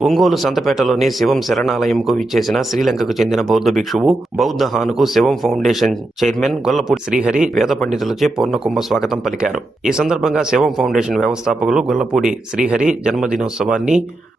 ఒంగోలు సంతపేటలోని శివం శరణాలయంకు విచ్చేసిన శ్రీలంకకు చెందిన బౌద్ధ భిక్షువు బౌద్ధ హానుకు శివం ఫౌండేషన్ చైర్మన్ గొల్లపూడి శ్రీహరి వేద పండితులచే పూర్ణకుంభ స్వాగతం పలికారు. ఈ సందర్భంగా శివం ఫౌండేషన్ వ్యవస్థాపకులు గొల్లపూడి శ్రీహరి జన్మదినోత్సవాన్ని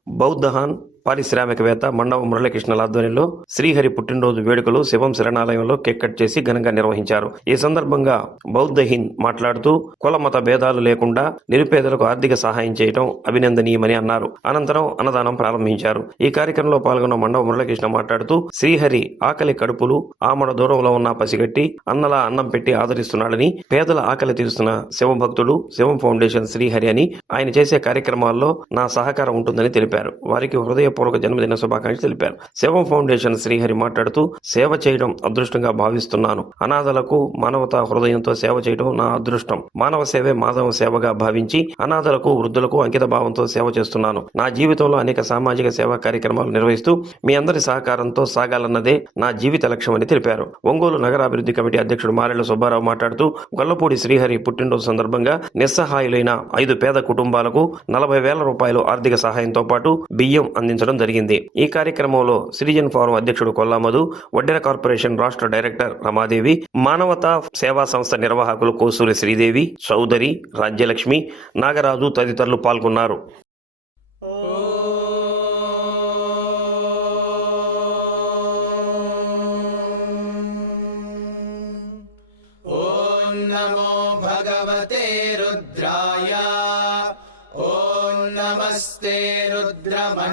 బౌద్ధహాన్ పారిశ్రామికవేత్త మండవ మురళీకృష్ణల ఆధ్వర్యంలో శ్రీహరి పుట్టినరోజు వేడుకలు శివం శరణాలయంలో కేక్ కట్ చేసి ఘనంగా నిర్వహించారు. ఈ సందర్భంగా బౌద్ధ హింద్ మాట్లాడుతూ కుల మత భేదాలు లేకుండా నిరుపేదలకు ఆర్థిక సహాయం చేయడం అభినందనీయమని అన్నారు. అనంతరం అన్నదానం ప్రారంభించారు. ఈ కార్యక్రమంలో పాల్గొన్న మండవ మురళీకృష్ణ మాట్లాడుతూ శ్రీహరి ఆకలి కడుపులు ఆమడ దూరంలో ఉన్న పసిగట్టి అన్నలా అన్నం పెట్టి ఆదరిస్తున్నాడని పేదల ఆకలి తీరుస్తున్న శివభక్తుడు శివం ఫౌండేషన్ శ్రీహరి అని ఆయన చేసే కార్యక్రమాల్లో నా సహకారం ఉంటుందని తెలిపారు. వారికి హృదయపూర్వక జన్మదిన శుభాకాంక్షలు తెలిపారు. శివం ఫౌండేషన్ శ్రీహరి మాట్లాడుతూ సేవ చేయడం అదృష్టంగా భావిస్తున్నాను. అనాథలకు మానవతా హృదయంతో సేవ చేయడం నా అదృష్టం. మానవ సేవే మాధవ సేవగా భావించి అనాథలకు వృద్ధులకు అంకిత భావంతో సేవ చేస్తున్నాను. నా జీవితంలో అనేక సామాజిక సేవా కార్యక్రమాలు నిర్వహిస్తూ మీ అందరి సహకారంతో సాగాలన్నదే నా జీవిత లక్ష్యమని తెలిపారు. ఒంగోలు నగరాభివృద్ధి కమిటీ అధ్యక్షుడు మారెళ్ళ సుబ్బారావు మాట్లాడుతూ గొల్లపూడి శ్రీహరి పుట్టినరోజు సందర్భంగా నిస్సహాయులైన ఐదు పేద కుటుంబాలకు నలభై వేల రూపాయలు ఆర్థిక సహాయంతో పాటు బియ్యం అందించడం జరిగింది. ఈ కార్యక్రమంలో సిటిజన్ ఫోరం అధ్యక్షుడు కొల్లామధు వడ్డెర కార్పొరేషన్ రాష్ట్ర డైరెక్టర్ రమాదేవి మానవతా సేవా సంస్థ నిర్వాహకులు కోసూరి శ్రీదేవి చౌదరి రాజ్యలక్ష్మి నాగరాజు తదితరులు పాల్గొన్నారు.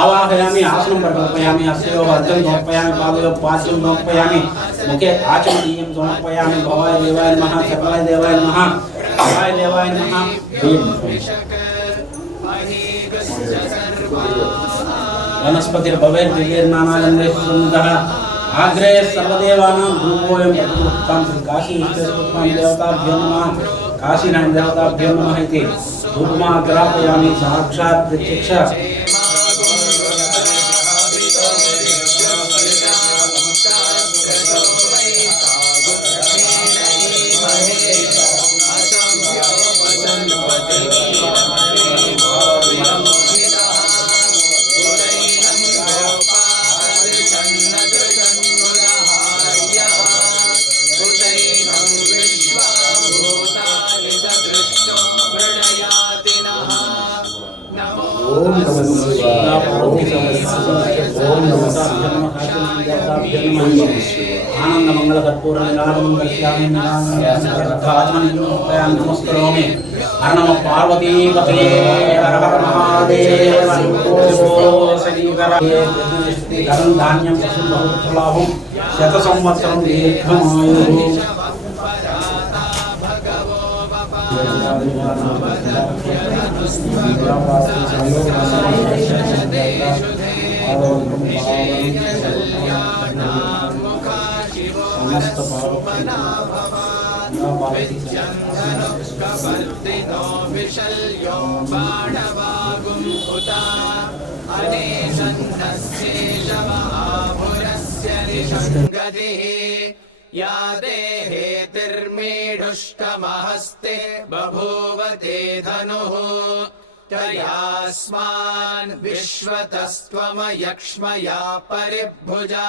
आवाहयामि आसनं प्रकल्पयामि अस्योः अर्घं समर्पयामि पादयोः पाद्यं समर्पयामि मुखे आचमनीयं समर्पयामि भवाय देवाय नमः सकलाय देवाय नमः, भवाय देवाय नमः। वनस्पतिर्भवेर्दिव्यैर्नानागन्धैः सुगन्धः आग्रे सर्वदेवानां प्रतिमुक्तां श्री काशी इत्यस्मात् देवताभ्यो नमः काशीनां देवताभ्यो नमः इति धूपमाग्रापयामि साक्षात् प्रत्यक्ष। నమస్కరోమి హర నమ పార్వతీపతే హర హర మహాదేవ ధనం ధాన్యం పశు శత సంవత్సరం దీర్ఘమాయు समस्तपापना विच्छन्दनुष्कवर्तिनो विशल्यो बाणवागुम् उता अनेशन्नस्येषमहाभुरस्य बभूवते धनुः। तयास्मान् विश्वतस्त्वमयक्ष्मया परिभुजा।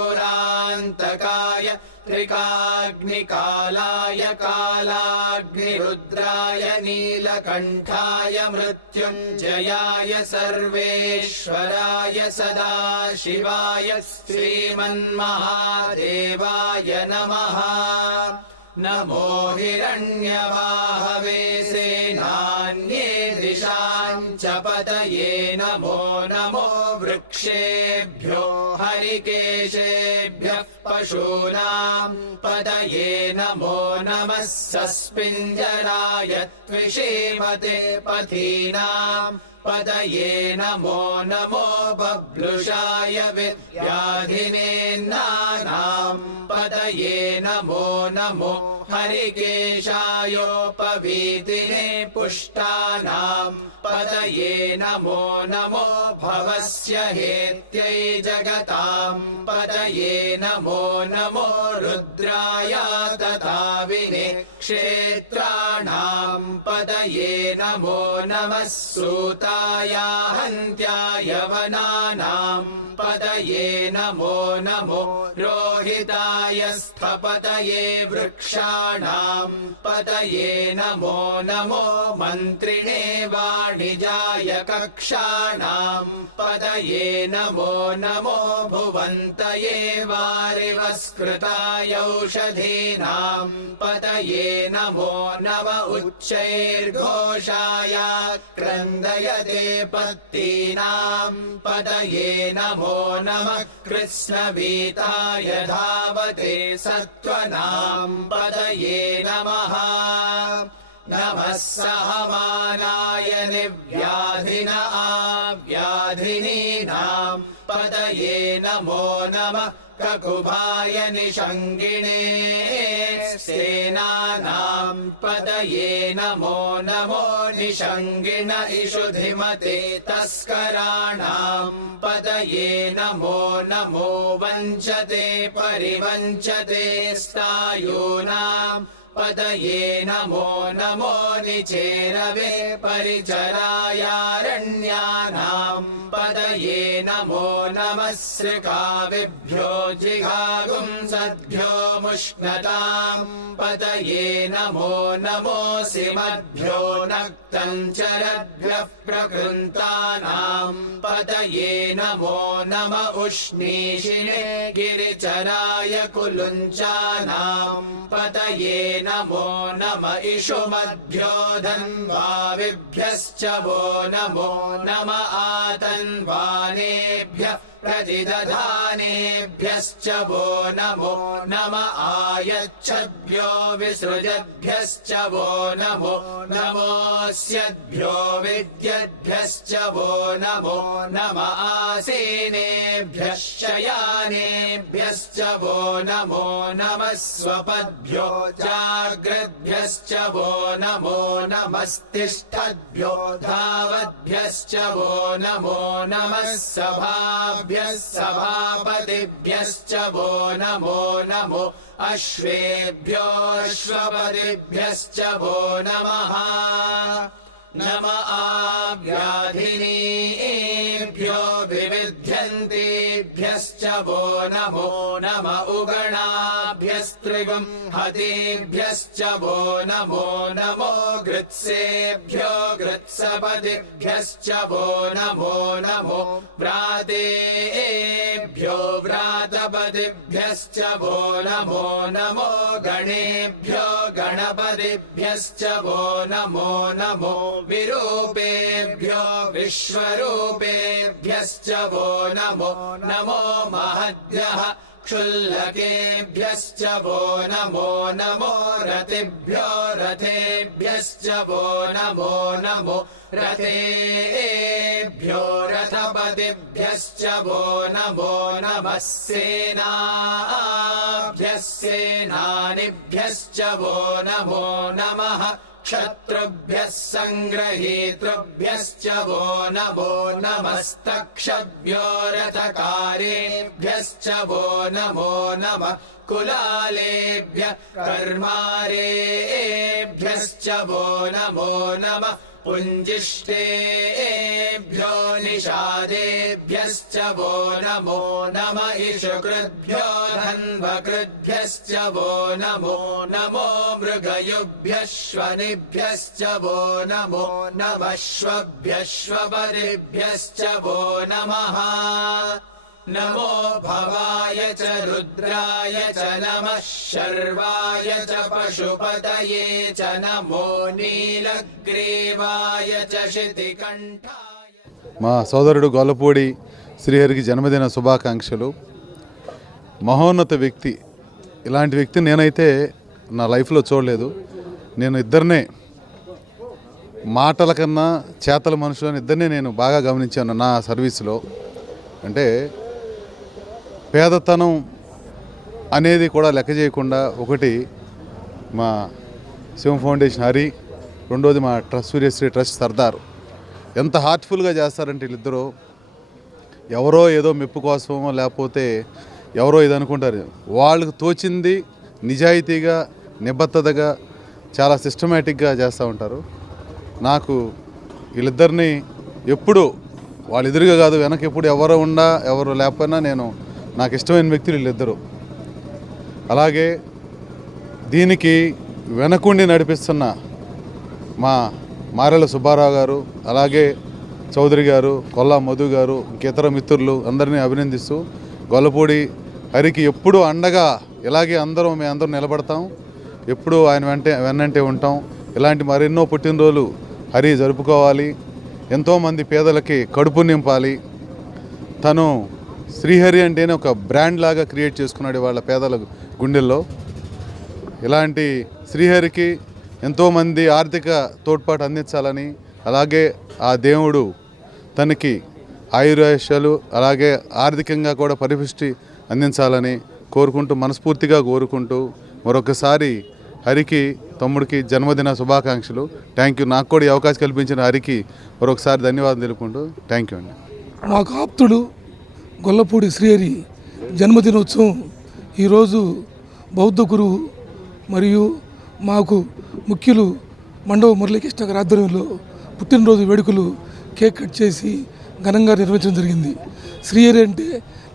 त्रिपुरान्तकाय त्रिकाग्निकालाय कालाग्निरुद्राय नीलकण्ठाय मृत्युञ्जयाय सर्वेश्वराय सदाशिवाय श्रीमन्महादेवाय नमः। नमो हिरण्यवाहवे सेनान्ये दिशाम् च पतये नमो नमो वृक्षेभ्यो हरिकेशेभ्यः पशूनाम् पतये नमो नमः सस्मिञ्जराय त्विषीमते पथीनाम् पतये नमो नमो बब्लुषाय विद्याधिनेन्नानाम् पतये नमो नमो हरिकेशायोपवीतिने पुष्टानाम् पतये नमो नमो भवस्य हेत्यै जगताम् पतये नमो नमो रुद्राय तथा विने क्षेत्राणाम् पतये नमो नमः सूताय हन्त्याय वनानाम् पतये नमो नमो रोहिताय स्थपतये वृक्षाणाम् पतये नमो नमो मन्त्रिणे वाणिजाय कक्षाणाम् पतये नमो नमो भुवन्तये वारिवस्कृताय औषधीनाम् पतये नमो नम उच्चैर्घोषाय क्रन्दयते पत्तीनाम् पतये नमो नमः कृष्णवीताय धावते सत्त्वनाम् पदये नमः। नमः सहमानाय निव्याधिन आव्याधिनीनाम् पदये नमो नमः। ककुभाय निषङ्गिणे सेनानाम् पतये नमो नमो निषङ्गिण इषुधिमते तस्कराणाम् पतये नमो नमो वञ्चते परिवञ्चते स्तायूनाम् पतये नमो नमो निचेरवे परिचरायारण्यानाम् पतये नमो नमः सृकाविभ्यो जिघागुंसद्भ्यो मुष्णताम् पतये नमो नमोऽसि मद्भ्यो नक्तम् चरद्भ्यः प्रकृन्तानाम् पतये नमो नम उष्णीषिणे गिरिचराय कुलुञ्चानाम् पतये नमो नम इषुमद्भ्यो धन्वाविभ्यश्च वो नमो नम भ्यः प्रतिदधानेभ्यश्च वो नमो नम आयच्छद्भ्यो विसृजद्भ्यश्च वो नमो नमोऽस्यद्भ्यो विद्यद्भ्यश्च वो नमो नम आसीनेभ्यः शयानेभ्यश्च वो नमो नमः स्वपद्भ्यो जाग्रद्भ्यश्च वो नमो नमस्तिष्ठद्भ्यो धावद्भ्यश्च वो नमो नमः सभापतिभ्यश्च वो नमो नमो अश्वेभ्योऽश्वपतिभ्यश्च वो नमः। नम आव्याधिनीभ्यो विविध्यन्तेभ्यश्च वो नमो नम उगणाभ्यस्त्रिगुम् हतेभ्यश्च वो नमो नमो गृत्सेभ्यो गृत्सपदिभ्यश्च वो नमो नमो व्रातेभ्यो व्रातपदिभ्यश्च वो नमो नमो गणेभ्यो गणपतिभ्यश्च वो नमो नमो विरूपेभ्यो विश्वरूपेभ्यश्च वो नमो नमो महद्यः क्षुल्लकेभ्यश्च वो नमो नमो रतिभ्यो रथेभ्यश्च वो नमो नमो रथेभ्यो रथपतिभ्यश्च वो नमो नमः सेनाभ्यः सेनानिभ्यश्च वो नमो नमः क्षत्रुभ्यः सङ्ग्रहीतृभ्यश्च वो नमो नमस्तक्षभ्यो रथकारेभ्यश्च वो नमो नमः कुलालेभ्यः कर्मारेभ्यश्च वो नमो नमः पुञ्जिष्टेभ्यो निषादेभ्यश्च वो नमो नम इषुकृद्भ्यो धन्वकृद्भ्यश्च वो नमो नमो मृगयुभ्यः श्वनिभ्यश्च वो नमो नमः श्वभ्यः श्वपरिभ्यश्च वो नमः नमो भवाय च रुद्राय च नमः शर्वाय च पशुपतये च नमो नीलग्रीवाय च शितिकण्ठाय మా సోదరుడు గొల్లపూడి శ్రీహరికి జన్మదిన శుభాకాంక్షలు మహోన్నత వ్యక్తి ఇలాంటి వ్యక్తిని నేనైతే నా లైఫ్లో చూడలేదు నేను ఇద్దరినే మాటల కన్నా చేతల మనుషులను ఇద్దరినే నేను బాగా గమనించాను నా సర్వీస్లో అంటే పేదతనం అనేది కూడా లెక్క చేయకుండా ఒకటి మా శివం ఫౌండేషన్ హరి రెండోది మా ట్రస్ట్ సూర్యశ్రీ ట్రస్ట్ సర్దార్. ఎంత హార్ట్ఫుల్గా చేస్తారంటే వీళ్ళిద్దరూ. ఎవరో ఏదో మెప్పు కోసమో లేకపోతే ఎవరో ఇది అనుకుంటారు. వాళ్ళకి తోచింది నిజాయితీగా నిబద్ధతగా చాలా సిస్టమేటిక్గా చేస్తూ ఉంటారు. నాకు వీళ్ళిద్దరిని ఎప్పుడు వాళ్ళ ఎదురుగా కాదు వెనక ఎప్పుడు ఎవరు ఉండా ఎవరు లేకపోయినా నేను నాకు ఇష్టమైన వ్యక్తులు వీళ్ళిద్దరు. అలాగే దీనికి వెనకుండి నడిపిస్తున్న మా మారెల సుబ్బారావు గారు అలాగే చౌదరి గారు కొల్లా మధు గారు ఇంకితర మిత్రులు అందరినీ అభినందిస్తూ గొల్లపూడి హరికి ఎప్పుడూ అండగా ఇలాగే అందరం మేము అందరం నిలబడతాం. ఎప్పుడూ ఆయన వెంటే వెన్నంటే ఉంటాం. ఇలాంటి మరెన్నో పుట్టినరోజులు హరి జరుపుకోవాలి. ఎంతోమంది పేదలకి కడుపు నింపాలి. తను శ్రీహరి అంటేనే ఒక బ్రాండ్ లాగా క్రియేట్ చేసుకున్నాడు వాళ్ళ పేదల గుండెల్లో. ఇలాంటి శ్రీహరికి ఎంతోమంది ఆర్థిక తోడ్పాటు అందించాలని అలాగే ఆ దేవుడు తనకి ఆయురాశాలు అలాగే ఆర్థికంగా కూడా పరిపుష్టి అందించాలని కోరుకుంటూ మనస్ఫూర్తిగా కోరుకుంటూ మరొకసారి హరికి తమ్ముడికి జన్మదిన శుభాకాంక్షలు. థ్యాంక్ యూ నాకు కూడా ఈ అవకాశం కల్పించిన హరికి మరొకసారి ధన్యవాదాలు తెలుపుకుంటూ. థ్యాంక్ యూ అండి. మాకు ఆప్తుడు. గొల్లపూడి శ్రీహరి జన్మదినోత్సవం ఈరోజు బౌద్ధ గురువు మరియు మాకు ముఖ్యులు మండవ మురళీకృష్ణ గారి ఆధ్వర్యంలో పుట్టినరోజు వేడుకలు కేక్ కట్ చేసి ఘనంగా నిర్వహించడం జరిగింది. శ్రీహరి అంటే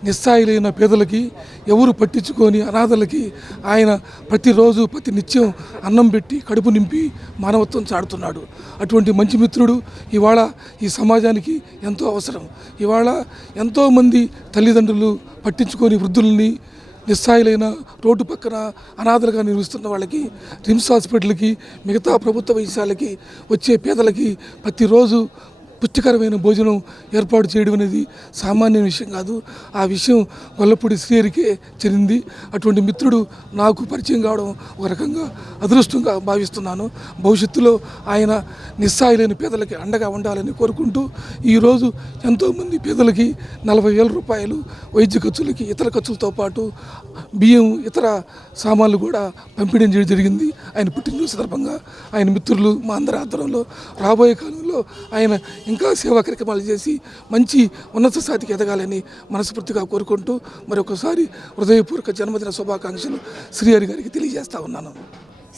నిస్సాయిలైన పేదలకి ఎవరు పట్టించుకొని అనాథలకి ఆయన ప్రతిరోజు ప్రతి నిత్యం అన్నం పెట్టి కడుపు నింపి మానవత్వం చాడుతున్నాడు అటువంటి మంచి మిత్రుడు ఇవాళ ఈ సమాజానికి ఎంతో అవసరం. ఇవాళ ఎంతోమంది తల్లిదండ్రులు పట్టించుకొని వృద్ధుల్ని నిస్సాయిలైన రోడ్డు పక్కన అనాథలుగా నిర్వహిస్తున్న వాళ్ళకి రిమ్స్ హాస్పిటల్కి మిగతా ప్రభుత్వ వైద్యశాలకి వచ్చే పేదలకి ప్రతిరోజు పుష్టికరమైన భోజనం ఏర్పాటు చేయడం అనేది సామాన్య విషయం కాదు. ఆ విషయం గొల్లపూడి శ్రీహరికే చెందింది. అటువంటి మిత్రుడు నాకు పరిచయం కావడం ఒక రకంగా అదృష్టంగా భావిస్తున్నాను. భవిష్యత్తులో ఆయన నిస్సాయిలేని పేదలకి అండగా ఉండాలని కోరుకుంటూ ఈరోజు ఎంతోమంది పేదలకి నలభై వేల రూపాయలు వైద్య ఖర్చులకి ఇతర ఖర్చులతో పాటు బియ్యం ఇతర సామాన్లు కూడా పంపిణీ చేయడం జరిగింది. ఆయన పుట్టినరోజు సందర్భంగా ఆయన మిత్రులు మా అందరి ఆధ్వర్యంలో రాబోయే కాలంలో ఆయన ఇంకా సేవా కార్యక్రమాలు చేసి మంచి ఉన్నత స్థాయికి ఎదగాలని మనస్ఫూర్తిగా కోరుకుంటూ మరొకసారి హృదయపూర్వక జన్మదిన శుభాకాంక్షలు శ్రీహరి గారికి తెలియజేస్తా ఉన్నాను.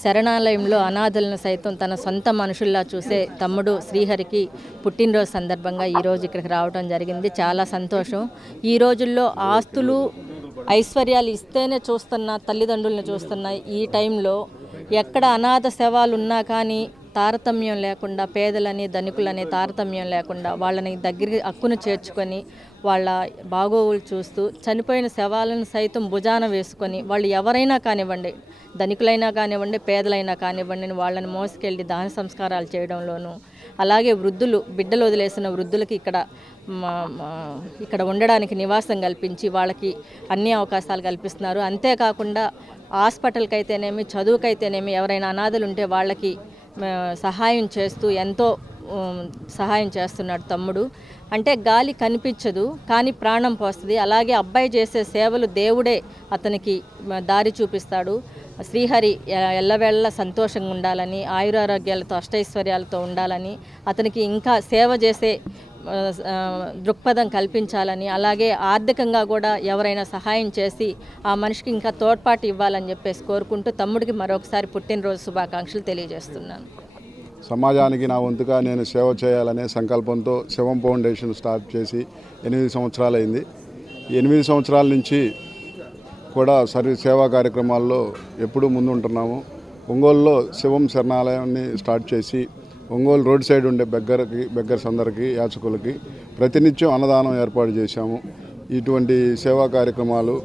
శరణాలయంలో అనాథలను సైతం తన సొంత మనుషుల్లా చూసే తమ్ముడు శ్రీహరికి పుట్టినరోజు సందర్భంగా ఈరోజు ఇక్కడికి రావడం జరిగింది. చాలా సంతోషం. ఈ రోజుల్లో ఆస్తులు ఐశ్వర్యాలు ఇస్తేనే చూస్తున్న తల్లిదండ్రులను చూస్తున్న ఈ టైంలో ఎక్కడ అనాథ శవాలు ఉన్నా కానీ తారతమ్యం లేకుండా పేదలని ధనికులని తారతమ్యం లేకుండా వాళ్ళని దగ్గరికి హక్కును చేర్చుకొని వాళ్ళ బాగోగులు చూస్తూ చనిపోయిన శవాలను సైతం భుజాన వేసుకొని వాళ్ళు ఎవరైనా కానివ్వండి ధనికులైనా కానివ్వండి పేదలైనా కానివ్వండి వాళ్ళని మోసుకెళ్ళి దాన సంస్కారాలు చేయడంలోనూ అలాగే వృద్ధులు బిడ్డలు వదిలేసిన వృద్ధులకి ఇక్కడ ఇక్కడ ఉండడానికి నివాసం కల్పించి వాళ్ళకి అన్ని అవకాశాలు కల్పిస్తున్నారు. అంతేకాకుండా హాస్పిటల్కి అయితేనేమి చదువుకైతేనేమి ఎవరైనా అనాథలు ఉంటే వాళ్ళకి సహాయం చేస్తూ ఎంతో సహాయం చేస్తున్నాడు తమ్ముడు. అంటే గాలి కనిపించదు కానీ ప్రాణం పోస్తుంది. అలాగే అబ్బాయి చేసే సేవలు దేవుడే అతనికి దారి చూపిస్తాడు. శ్రీహరి ఎల్లవేళ్ళ ఎల్లవేళ సంతోషంగా ఉండాలని ఆయురారోగ్యాలతో అష్టైశ్వర్యాలతో ఉండాలని అతనికి ఇంకా సేవ చేసే దృక్పథం కల్పించాలని అలాగే ఆర్థికంగా కూడా ఎవరైనా సహాయం చేసి ఆ మనిషికి ఇంకా తోడ్పాటు ఇవ్వాలని చెప్పేసి కోరుకుంటూ తమ్ముడికి మరొకసారి పుట్టినరోజు శుభాకాంక్షలు తెలియజేస్తున్నాను. సమాజానికి నా వంతుగా నేను సేవ చేయాలనే సంకల్పంతో శివం ఫౌండేషన్ స్టార్ట్ చేసి ఎనిమిది సంవత్సరాలైంది. ఎనిమిది సంవత్సరాల నుంచి కూడా సర్వీస్ సేవా కార్యక్రమాల్లో ఎప్పుడూ ముందుంటున్నాము. ఒంగోలులో శివం శరణాలయాన్ని స్టార్ట్ చేసి ఒంగోలు రోడ్ సైడ్ ఉండే బెగ్గరకి బెగ్గర్స్ అందరికీ యాచకులకి ప్రతినిత్యం అన్నదానం ఏర్పాటు చేశాము. ఇటువంటి సేవా కార్యక్రమాలు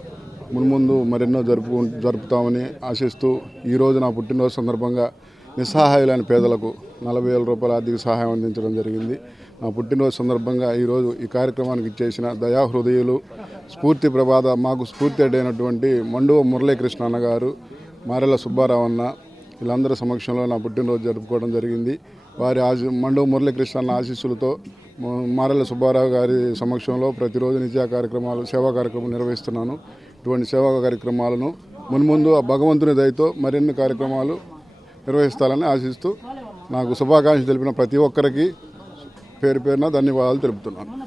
మున్ముందు మరెన్నో జరుపు జరుపుతామని ఆశిస్తూ ఈరోజు నా పుట్టినరోజు సందర్భంగా నిస్సహాయులైన పేదలకు నలభై వేల రూపాయల ఆర్థిక సహాయం అందించడం జరిగింది. పుట్టినరోజు సందర్భంగా ఈరోజు ఈ కార్యక్రమానికి ఇచ్చేసిన దయాహృదయులు స్ఫూర్తి ప్రబాద మాకు స్ఫూర్తి అడైనటువంటి మండువ మురళీకృష్ణ అన్నగారు మారెల సుబ్బారావు అన్న వీళ్ళందరి సమక్షంలో నా పుట్టినరోజు జరుపుకోవడం జరిగింది. వారి ఆశీ మండువ మురళీకృష్ణ అన్న ఆశీస్సులతో మారెల సుబ్బారావు గారి సమక్షంలో ప్రతిరోజు నిజా కార్యక్రమాలు సేవా కార్యక్రమం నిర్వహిస్తున్నాను. ఇటువంటి సేవా కార్యక్రమాలను మున్ముందు ఆ భగవంతుని దయతో మరిన్ని కార్యక్రమాలు నిర్వహిస్తాలని ఆశిస్తూ నాకు శుభాకాంక్షలు తెలిపిన ప్రతి ఒక్కరికి పేరు పేరున ధన్యవాదాలు తెలుపుతున్నాను.